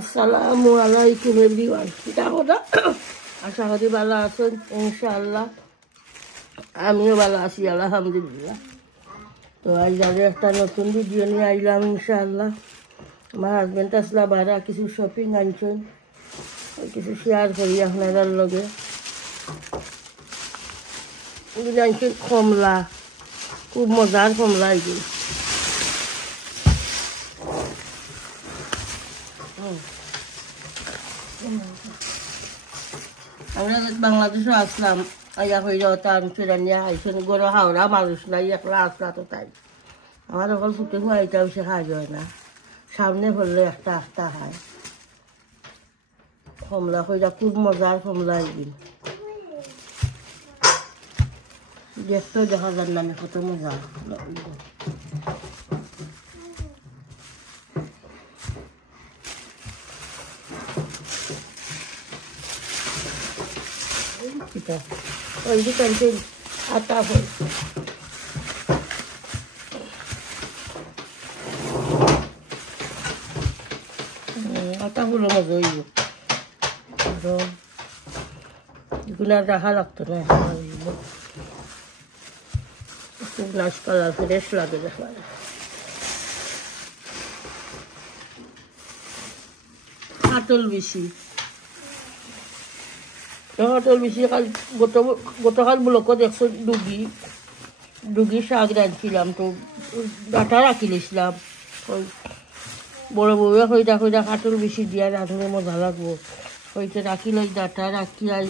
আসসালামু আলাইকুম এভরিওয়ান। দেখো না, আশা করি ভালো আছেন ইনশাআল্লাহ। আমিও ভালো আছি আলহামদুলিল্লাহ। তো আজ যাদের একটা নতুন ভিডিও নিয়ে আইলাম ইনশাআল্লাহ। আমার হাজব্যান্ড আসলা বারা কিছু শপিং আনছেন, ওই কিছু শেয়ার করি আপনাদের লগে। আনছেন কমলা, খুব মজার কমলা এগুলো। আমরা বাংলাদেশও আসলাম, আইয়া হয়ে যাওয়া আনছে রান্না আইসেন গরো হাওড়া মানুষ নাই, একলা আসলা তো তাই। আমার ওখানে ফুটে খুয়াইটা বেশি খাওয়া যায় না, সামনে পড়লে একটা আস্তা খায়। কমলা হইয়া খুব মজার কমলা এগুলো, দেখতেও দেখা যান না কত মজা। ওই দোকান আটা হয়, আটা হলো মজা হইব। এগুলো আর রাখা লাগতো না, খুব নাচ কালার ফ্রেশ লাগে দেখা। কাতল বেশি, কাতল বেশি। গতকাল ব্লকত দেখছো ডুগি শাক রাঁধছিলাম, তো ডাটা রাখি দিয়েছিলাম। ওই বড় বউয়ে হইটা কাতল বেশি দিয়া রাঁধলে মজা লাগবো। হইতে রাখি লই ডাটা রাখি আর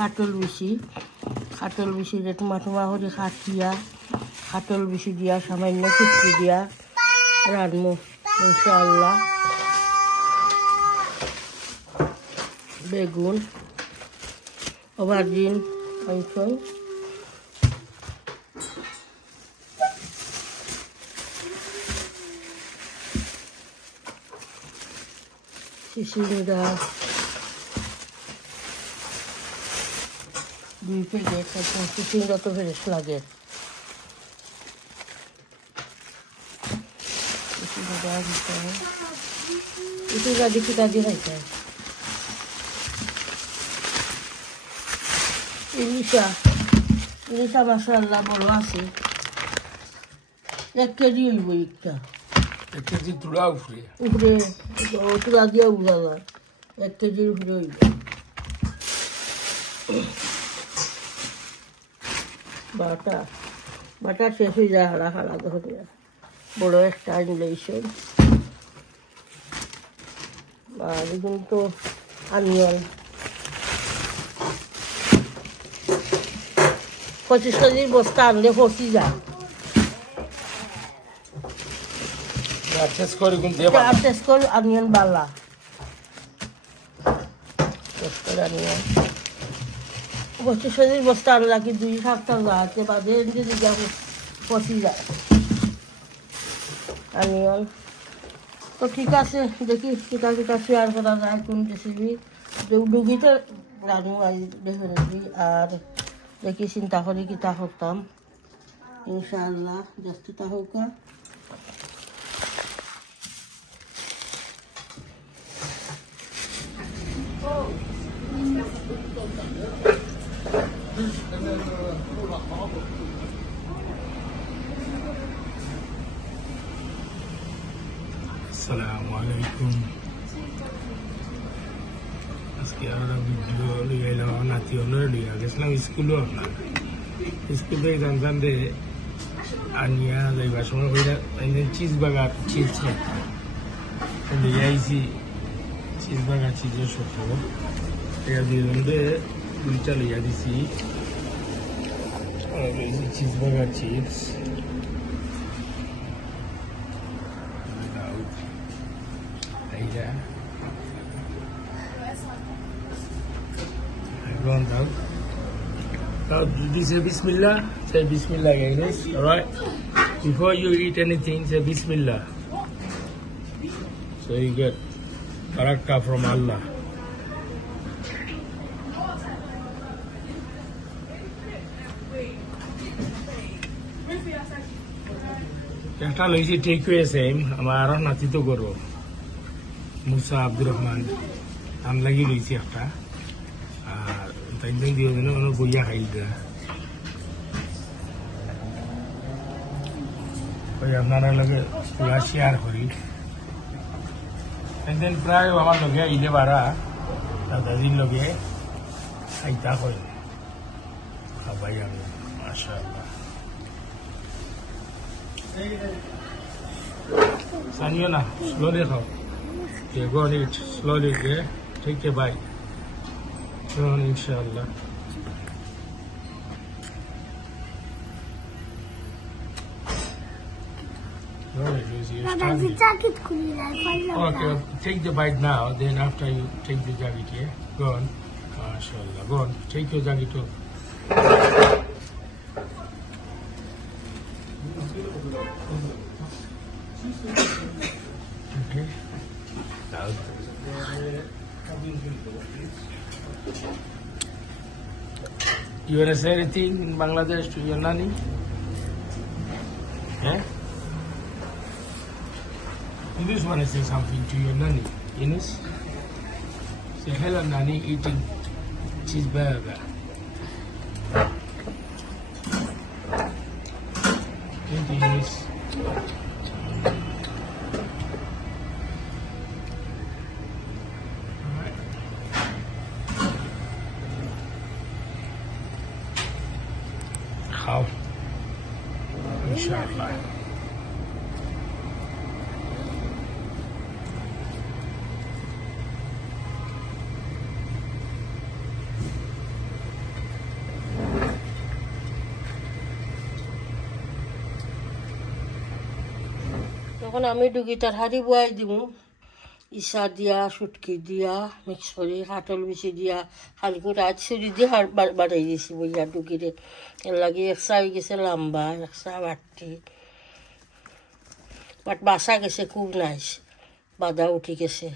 কাতল বেশি যে টুমা হলে কাটিয়া কাতল বেশি দিয়া সামান্য খিচড়ি দিয়া রাঁধবো ইনশাআল্লাহ। বেগুন ভাজিন আনছেন, চিচিঙ্গা 2 প্যাকেট। চিচিঙ্গা তো ফ্রেশ লাগে। চিচিঙ্গা দেখি কাজে খাইতে হয়। ইলিশা মাশাআল্লাহ বড় আছে, 1 কেজি হইব। 1 কেজি তুলা উপরে তুলা দিয়া উড়ালা 1 কেজির উপরে হইব। বাটা শেষ হয়ে যায় হারা ধরে, বড় একটা আনলেইছেন। আর এগুলো তো আনিয়ন 25 কেজির বস্তা আনলে ফসি যায়। আনিয়ন বালা আনিয়ন 25 কেজির বস্তা আনলে কি 2 সপ্তাহ আছে বাদে ফসি যায় আনিয়ন। তো ঠিক আছে, দেখি কিতা শেয়ার করা যায় কোন রেসিপি। ডুগিতে রানু ডেফিনেটলি, আর দেখি চিন্তা করি কিতা করতাম ইনশাআল্লাহ। দেখতে থাকুক। আসসালামু আলাইকুম। আজকে আমরা ভিডিও লিয়ে এলাম নাতি হলো লিয়ে গেছিলাম স্কুলও। আপনার স্কুল থেকে জানতাম যে আনিয়া যাইবার সময় চিজ বাগার চিজ লিয়ে আইসি। চিজ বাগার চিজের শত এটা দিয়ে 2টা লিয়া দিছি। চিজ বাগার chips Now, did you say Bismillah? Say Bismillah, guys. Alright? Before you eat anything, say Bismillah. So you get barakah from Allah. একটা লইছি ঠিক হয়েছে, আমার আরো নাতি তো করবো। মুসা আব্দুর রহমান নাম লাগি রয়েছে একটা আর তাই দিয়ে বইয়া খাই ওই আপনারা লগে পুরা শেয়ার করি প্রায় আমার লগে ইলে বাড়া দাদাজির লগে খাইতা হয় খাবাই আমি মাশাআল্লাহ সানিও না স্লোলি খাও go on eat slowly okay take a bite go on inshallah Okay, take the bite now, then after you take the jacket, yeah? Go on. MashaAllah. Go on, take your jacket off. Okay. You want to say anything in Bangladesh to your nanny? Yeah? You just want to say something to your nanny, Eunice? Say hello, nanny, eating cheeseburger. Thank you, Eunice. How? Inshallah. তখন আমি ডুগিটার হাড়ি বয়াই দিব ইসা দিয়া সুটকি দিয়া মিক্স করে হাটল বেশি দিয়া হালকুট আজ ছুরি দিয়ে বাড়াই দিয়েছি বইয়া ডুগিরে এর লাগে একসা হয়ে গেছে লম্বা একসা বাটি বাট বাসা গেছে খুব নাইস বাধা উঠে গেছে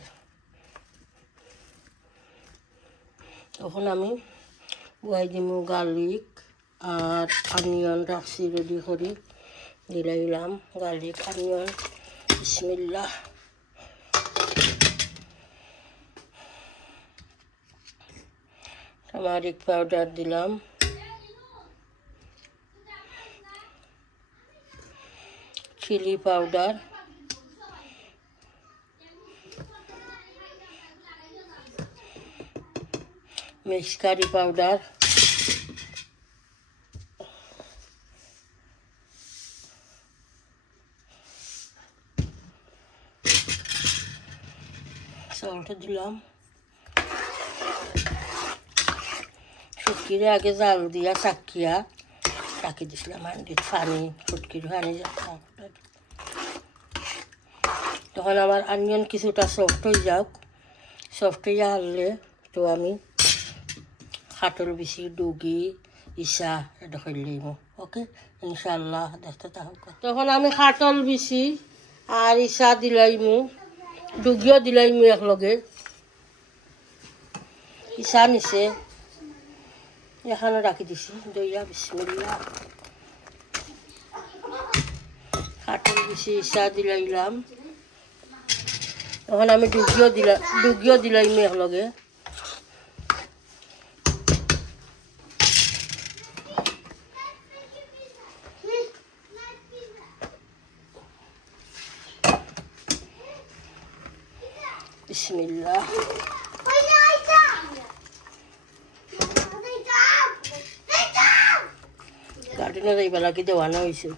তখন আমি বয়াই দিব গার্লিক আর অনিয়ন রাখছি রেডি করে দিলাম গার্লিক অনিয়ন বিসমিল্লাহ টার্মারিক পাউডার দিলাম chilli powder mix curry powder salt দিলাম শুটকিরে আগে জাল দিয়া চাকিয়া চাকি দিছিলাম হাঁড়ির পানি শুটকির হাঁড়ি তখন আমার অনিয়ন কিছুটা সফট হয়ে যাক সফট হয়ে আসলে তো আমি খাটল বেশি ডুগি ইসা এটা করলেইম ওকে ইনশাল্লাহ দেখতে থাকুক তখন আমি খাটল বেশি আর ইসা দিলাইমু ডুগিও দিলাইমু একলগে ইসা নিছে এখানে রাখি দিছি দইয়া বিসমিল্লাহ খাটল বেশি ইসা দিলাইলাম এখন আমি ডুগিও দিলাইমু একলগে বিসমিল্লাহ গার্ডেনে যাইবা লাগি দেওয়ানো হয়েছে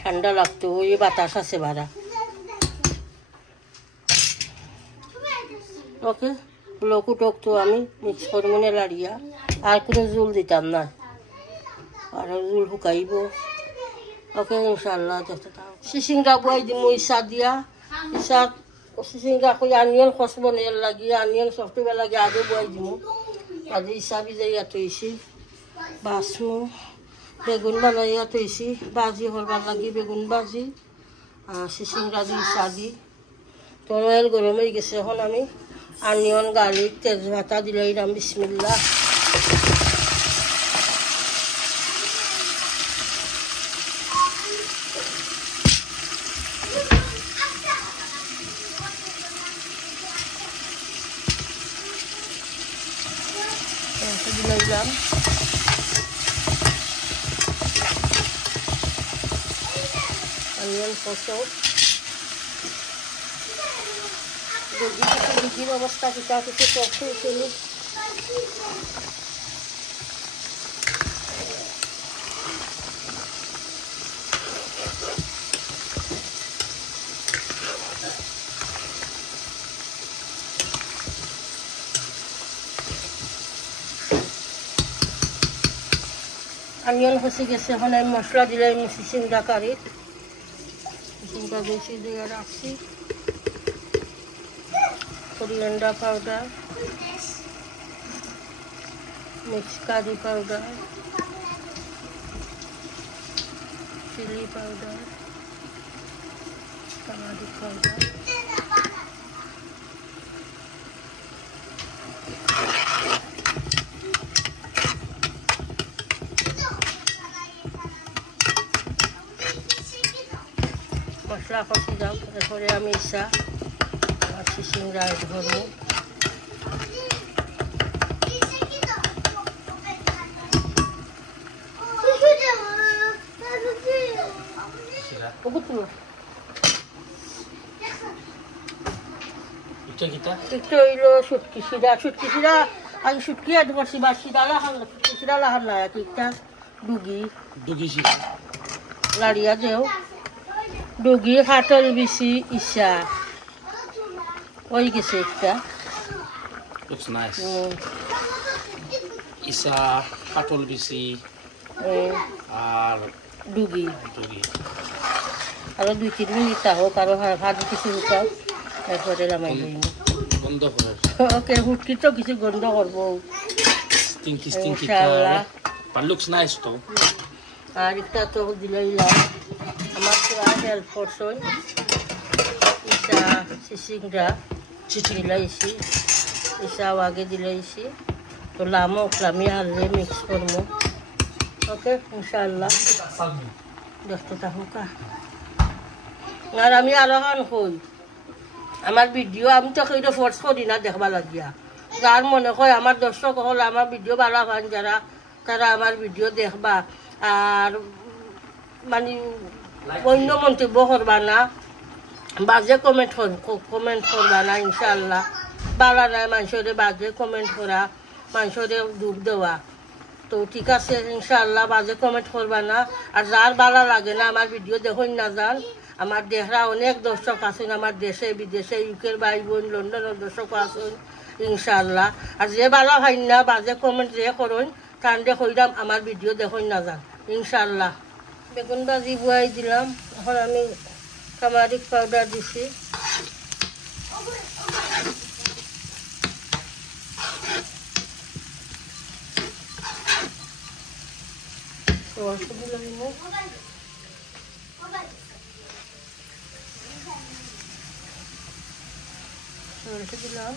ঠান্ডা লাগতো ওই বাতাস আছে ভাড়া ওকে লকুটক তো আমি মিক্স করবো না লাড়িয়া আর কোনো জুল দিতাম না আর জুল শুকাইব ওকে ইনশাল্লাহ দেখতে থাকো সিসিংরা বয়াই দিম ইসা দিয়া ইসা সিসিংরা কই অনিয়ন খসব নেল লাগি অনিয়ন সফটওয়্যার লাগে আগে বয়াই দিম আজি ইসা ভিজাইয়া থৈছি বাসমু বেগুন বানাইয়া থৈছি বাজি করবার লাগি বেগুন বাজি সিসিংরা দি ইসা দি তরল গরম হয়ে গেছে এখন আমি অনিয়ন গার্লিক তেজপাতা দিলাম বিসমিল্লাহ দিলাম অনিয়ন পচক দুধের অবস্থা কিটা কিছু টক হয়েছিল অনিয়ন হসে গেছে এখন আমি মশলা দিলাম চিচিংড়া কারি চিচিংড়া বেশি দিয়ে রাখছি coriander powder mixed curry powder chili powder turmeric powder মশলা কষি দাও তারপরে আমি ইসা আর চিচিংড়া ধরবো একটু হইলো সুটকি সিরা আগে সুটকি অ্যাড করছি বা সিরা লাহান না একটা ডুগি লাড়িয়া দেও ডুগি হাটল বিচি ইসা ওই গেছে একটা looks nice ইসা কাটল বিচি আর ডুগি আরো 2-3 মিনিট হোক আরো ভাজি কিছু হুকাও তারপরে নামাই দিই গন্ধ করে ওকে হুটকি তো কিছু গন্ধ করবো stinky color but looks nice though আর একটা তো দিলাম আমার তো হেল্প করছই ইসা চিচিংড়া দিলাইছি ইসাও আগে দিলাইছি তো লামি হাললে মিক্স করবো ওকে ইনশাআল্লাহ দেখতে থাকুকা আর আমি আরো হান কই আমার ভিডিও আমি তো সেইটা ফোর্স করি না দেখবা লাগিয়া যার মনে হয় আমার দর্শক হল আমার ভিডিও ভালো পান যারা তারা আমার ভিডিও দেখবা আর মানে অন্য মন্তব্য করবা না বাজে কমেন্ট করবা না ইনশাআল্লাহ ভালো নাই মানুষের বাজে কমেন্ট করা মানুষের ডুব দেওয়া তো ঠিক আছে ইনশাআল্লাহ বাজে কমেন্ট করবা না আর যার ভালো লাগে না আমার ভিডিও দেখুন না যান আমার দেশরা অনেক দর্শক আছেন আমার দেশে বিদেশে ইউকের ভাই বোন লন্ডনের দর্শক আছেন ইনশাআল্লাহ আর যে ভালো হয় না বাজে কমেন্ট যে করুন তান্ডে কইরাম আমার ভিডিও দেখুন না যান ইনশাআল্লাহ বেগুন ভাজি বুয়াই দিলাম এখন আমি টার্মারিক পাউডার দিছি দিলাম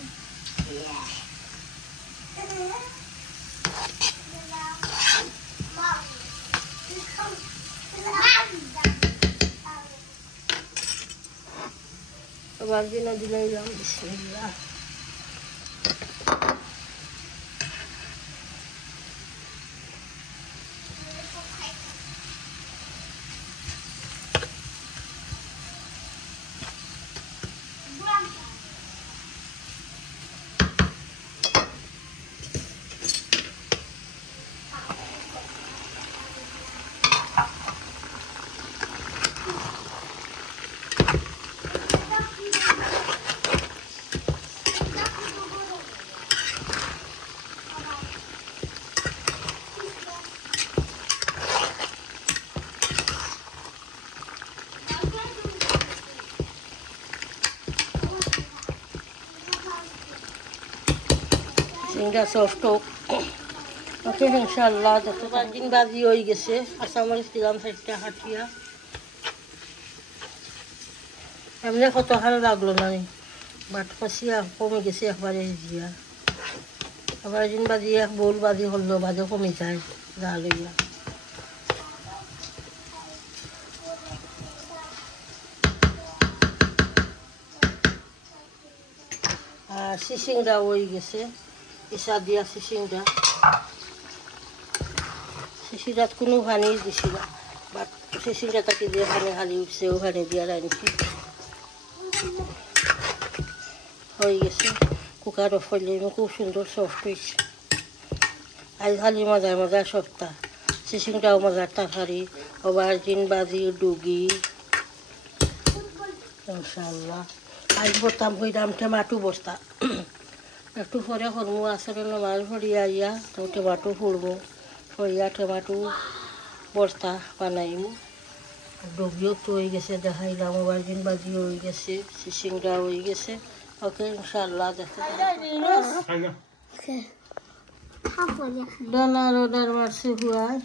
আবার দিনা দিলাম বিসমিল্লাহ চিংড়া সফট হোক ওকে ইনশাআল্লাহ যত দিন বাজি হয়ে গেছে কাঁচামরিচ দিলাম 4টা হাটিয়া এমনি কত ভালো লাগলো না বাট কষিয়া কমে গেছে একবারে জিয়া আবার দিন বাজি এক বোল বাজি হলো বাজে কমে যায় যা লইয়া আর চিচিংড়া হয়ে গেছে ইসা দিয়া চিচিংড়া শিশিরাত কোনো পানি দিছি না, বাট শিশিরা তাকে দিয়ে পানি খালি উঠছে, ও পানি দিয়ে রাঁধছি। হয়ে গেছে, কুকার অফ করলে খুব সুন্দর সফট হয়েছে। আজ খালি মজার মজার সপ্তাহ, শিশিংটাও মজার তরকারি, অবারজিন বাজি ডুগি ইনশাল্লাহ। আজ বর্তাম হইলাম টমাটো বস্তা, একটু পরে করমু আসলে নমাজ ফরিয়া ইয়া তো টমাটো ফুলমু, ফরিয়া টমাটো বস্তা বানাইমু। ডুগিও তো হয়ে গেছে, দেখাইলাম অবারজিন বাজিও হয়ে গেছে, শিশিংটাও হয়ে গেছে। ওকে ইনশাল্লাহ দেখতে ডলার অর্ডার মারছে হুয়াই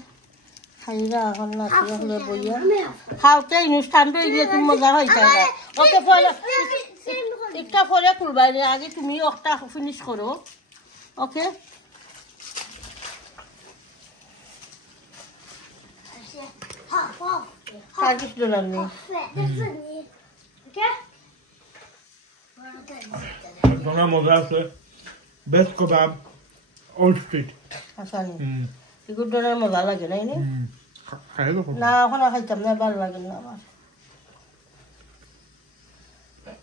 খাইরা এখন নাচি হলে বইয়া খাওতে অনুষ্ঠানটা গিয়ে তুমি মজা হইতে না। ওকে পরে একটা পরে খুলবাই রে, আগে তুমি একটা ফিনিশ করো। ওকে $30 নেই। মজা আছে, বেস্ট কবাব ওল্ড স্ট্রিট। আচ্ছা এগুলো ডলার মজা লাগে নাই নি না, ওখানে খাইতাম না, ভালো লাগে না আমার।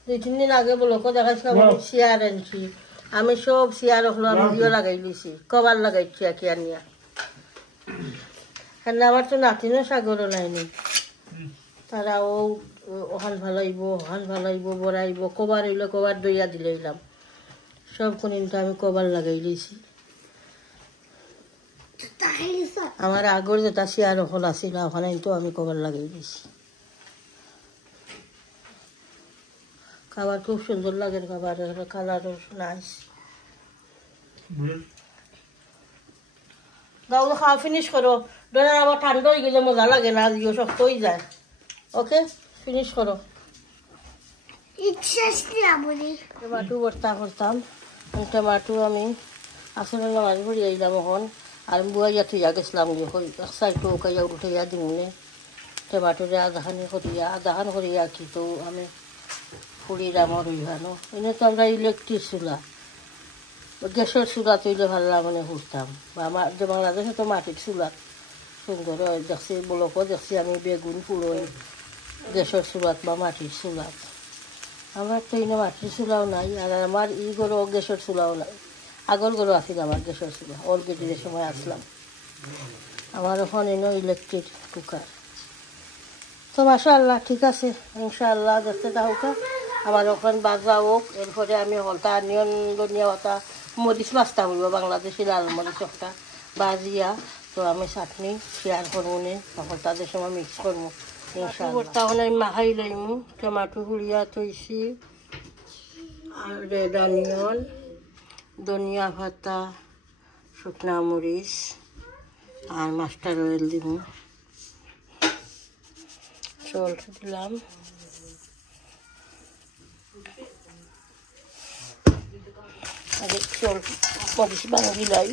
2-3 দিন আগে ব্লকও দেখাইছিলাম চেয়ার আনছি, আমি সব চেয়ার ওগুলো ভিডিও লাগাই দিয়েছি, কভার লাগাইছি আঁকি আনিয়া। হ্যাঁ আমার তো নাতিনও সাগরও নাইনি, তারা ওখান ভালাইব ওখান ভালাইব বড়াইব, কভার হইলে কভার দইয়া দিলে হইলাম, সব কোনটা আমি কভার লাগাই দিয়েছি। আমার আগর যেটা চেয়ার ওখানে আসছিল ওখানে তো আমি কভার লাগাই দিয়েছি। খাবার খুব সুন্দর লাগে, খাবার কালারও নাইস। দাও খাওয়া ফিনিশ করো, ধরে আবার ঠান্ডা হয়ে গেলে মজা লাগে না, আজকেও শক্ত হয়ে যায়। ওকে ফিনিশ করো। টমাটো ভর্তা করতাম, টমাটো আমি আসলে নামাজ পড়ি আইলাম এখন, আর বুয়াইয়া থইয়া গেছিলাম যে এক সাইডটা ওকাইয়া উঠাইয়া দিমুনে টমাটোরে আধাখান করিয়া কি তো আমি ফুড়িলাম রইহানো। এনে তো আমরা ইলেকট্রিক চুলা, গ্যাসের চুলা তৈলে ভালো মানে ঘুরতাম, বা আমার যে বাংলাদেশে তো মাটির চুলা সুন্দর হয় দেখছি, ব্লকও দেখছি আমি বেগুন পুরোই গ্যাসের চুলাত বা মাটির চুলাত। আমার তো এনে মাটির চুলাও নাই, আর আমার ই গরু গ্যাসের চুলাও নাই। আগর গরু আসিল আমার গ্যাসের চুলা, অলরেডি সময় আসলাম। আমার এখন এনে ইলেকট্রিক কুকার। তো মাশাআল্লাহ ঠিক আছে ইনশাআল্লাহ দেখতে থাকুক। আমার ওখানে বাজা হোক, এরপরে আমি হলতা নিয়ন ধনিয়া পাতা মরিচ বাস্তা হইব, বাংলাদেশি লাল মরিচ একটা বাজিয়া, তো আমি চাটনি শেয়ার করবো নে হলতাদের সময় মিক্স করবো ইনশাআল্লাহ। তখন আমি মাখাই লইমু, টমাটো হুড়িয়া থইছি, আর রেড অনিয়ন, ধনিয়া পাতা, শুকনা মরিচ আর মাস্টার অয়েল দিব, সল্ট দিলাম, আগে সল্ট মরিচ ভাঙি লাই,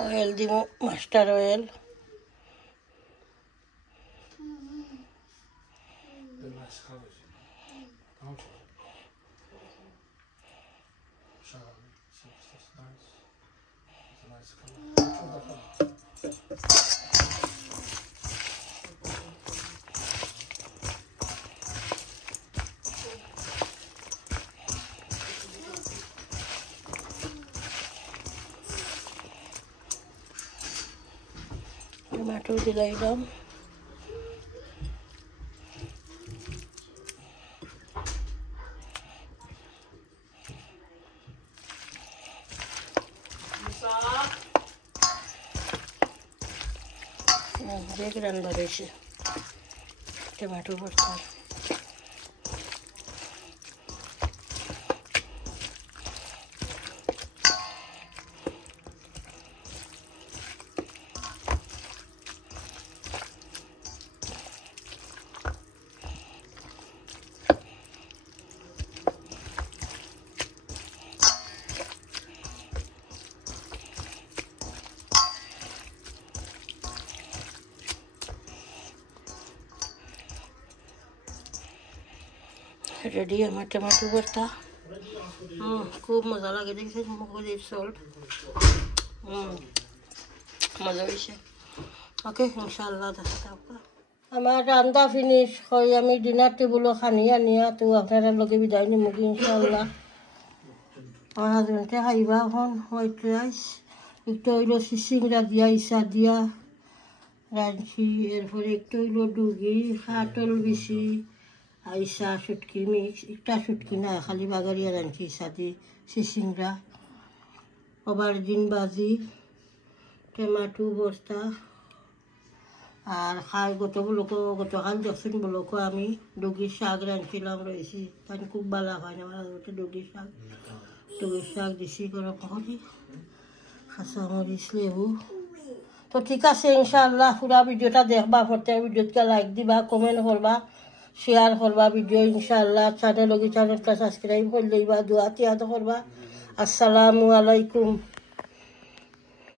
অয়েল দিব মাস্টার অয়েল, টমাটো দিলাম, দেখ রান্না রয়েছে টমাটো ভর্তা। রেডি আমার টমেটো ভর্তা। খুব মজা লাগে দেখছেন, মুগের সল্ট মজা হয়েছে। ওকে ইনশাআল্লাহ দেখা থাকবে। আমার রান্না ফিনিশ হয়, আমি ডিনার টেবুলও খানি আনিয়া তো আপনারা লগে বিদায় নিমুগি ইনশাআল্লাহ। আমার হাজবেন্ডে খাইবা এখন হোয়াইট রাইস, একটু হইল সিংড়া দিয়া ইসা দিয়া রাঁধছি, এরপরে একটু হইল ডুগি কাটল বিচি আইসা শুটকি মিক্স, একটা শুটকি না খালি বাগারিয়া রাঁধছি ইসা দি সিংড়া, অবারজিন বাজি, টমেটো ভর্তা আর খাই গতকাল দেখছেন বলকো আমি ডুগির শাক রাঁধছিলাম রয়েছি, তাই খুব ভালো হয় না আমার ডুগির শাক দিছি গরম করি, কাঁচামরিচ লেবু। তো ঠিক আছে ইনশাআল্লাহ পুরা ভিডিওটা দেখবা, প্রত্যেক ভিডিওকে লাইক দিবা, কমেন্ট করবা, শেয়ার করবা ভিডিও ইনশাআল্লাহ। চ্যানেলটা সাবস্ক্রাইব করে লইবা, দোয়া তিয়াদ করবা। আসসালামু আলাইকুম।